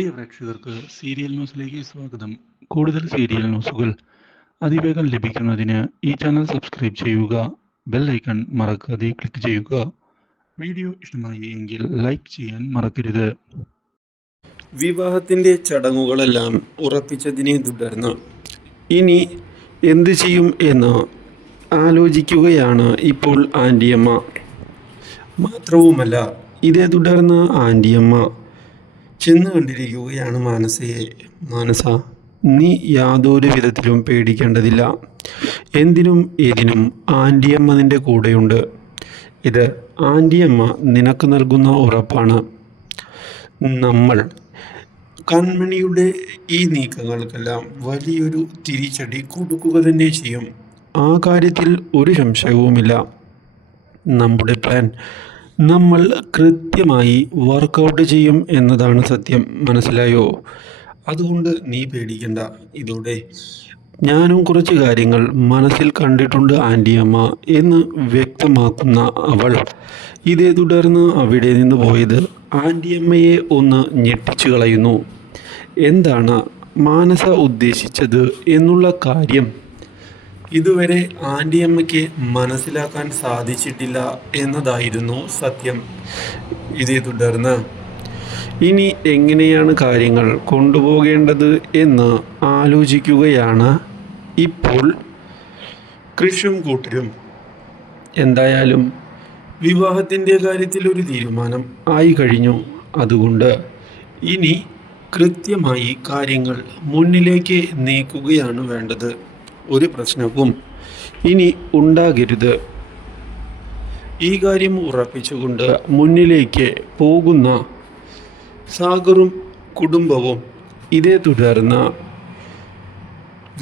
പ്രിയ പ്രേക്ഷകർക്ക് സീരിയൽ ന്യൂസിലേക്ക് സ്വാഗതം. കൂടുതൽ സീരിയൽ ന്യൂസുകൾ അതിവേഗം ലഭിക്കുന്നതിന് ഈ ചാനൽ സബ്സ്ക്രൈബ് ചെയ്യുക ബെൽ ഐക്കൺ മറക്കാതെ ക്ലിക്ക് ചെയ്യുക. വീഡിയോ ഇഷ്ടമായി എങ്കിൽ ലൈക്ക് ചെയ്യാൻ മറക്കരുത്. വിവാഹത്തിന്റെ ചടങ്ങുകളെല്ലാം ഉറപ്പിച്ചതിനെ തുടർന്ന് ഇനി എന്ത് ചെയ്യും എന്ന് ആലോചിക്കുകയാണ് ഇപ്പോൾ ആന്റിയമ്മ മാത്രവുമല്ല ഇതേ തുടർന്ന് ആന്റിയമ്മ ചെന്ന് കണ്ടിരിക്കുകയാണ് മാനസയെ മാനസ നീ യാതൊരു വിധത്തിലും പേടിക്കേണ്ടതില്ല. എന്തിനും ഏതിനും ആന്റിയമ്മ നിന്റെ കൂടെയുണ്ട്. ഇത് ആന്റിയമ്മ നിനക്ക് നൽകുന്ന ഉറപ്പാണ്. നമ്മൾ കൺമണിയുടെ ഈ നീക്കങ്ങൾക്കെല്ലാം വലിയൊരു തിരിച്ചടി കൊടുക്കുക തന്നെ ചെയ്യും. ആ കാര്യത്തിൽ ഒരു സംശയവുമില്ല. നമ്മുടെ പ്ലാൻ നമ്മൾ കൃത്യമായി വർക്കൗട്ട് ചെയ്യും എന്നതാണ് സത്യം. മനസ്സിലായോ? അതുകൊണ്ട് നീ പേടിക്കണ്ട. ഇതോടെ. ഞാനും കുറച്ച് കാര്യങ്ങൾ മനസ്സിൽ കണ്ടിട്ടുണ്ട് ആന്റിയമ്മ എന്ന് വ്യക്തമാക്കുന്ന അവൾ. ഇതേ തുടർന്ന് അവിടെ നിന്ന് പോയത് ആന്റിയമ്മയെ ഒന്ന് ഞെട്ടിച്ചു കളയുന്നു. എന്താണ് മാനസ ഉദ്ദേശിച്ചത് എന്നുള്ള കാര്യം ഇതുവരെ ആന്റിയമ്മയ്ക്ക് മനസ്സിലാക്കാൻ സാധിച്ചിട്ടില്ല എന്നതായിരുന്നു സത്യം. ഇതേ തുടർന്ന് ഇനി എങ്ങനെയാണ് കാര്യങ്ങൾ കൊണ്ടുപോകേണ്ടത് എന്ന് ആലോചിക്കുകയാണ് ഇപ്പോൾ കൃഷും കൂട്ടരും. എന്തായാലും വിവാഹത്തിന്റെ കാര്യത്തിൽ ഒരു തീരുമാനം ആയി കഴിഞ്ഞു. അതുകൊണ്ട് ഇനി കൃത്യമായി കാര്യങ്ങൾ മുന്നിലേക്ക് നീക്കുകയാണ് വേണ്ടത്. ഒരു പ്രശ്നവും ഇനി ഉണ്ടാകരുത്. ഈ കാര്യം ഉറപ്പിച്ചുകൊണ്ട് മുന്നിലേക്ക് പോകുന്ന സാഗറും കുടുംബവും ഇതേ തുടർന്ന്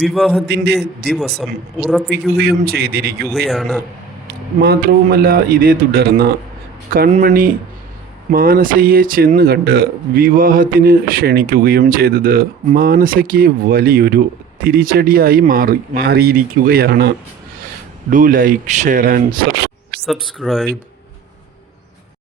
വിവാഹത്തിന്റെ ദിവസം ഉറപ്പിക്കുകയും ചെയ്തിരിക്കുകയാണ്. മാത്രവുമല്ല ഇതേ തുടർന്ന് കൺമണി മാനസയെ ചെന്ന് കണ്ട് വിവാഹത്തിന് ക്ഷണിക്കുകയും ചെയ്തത് മാനസയ്ക്ക് വലിയൊരു തിരിച്ചടിയായി മാറി മാറിയിരിക്കുകയാണ്. Do like share and subscribe.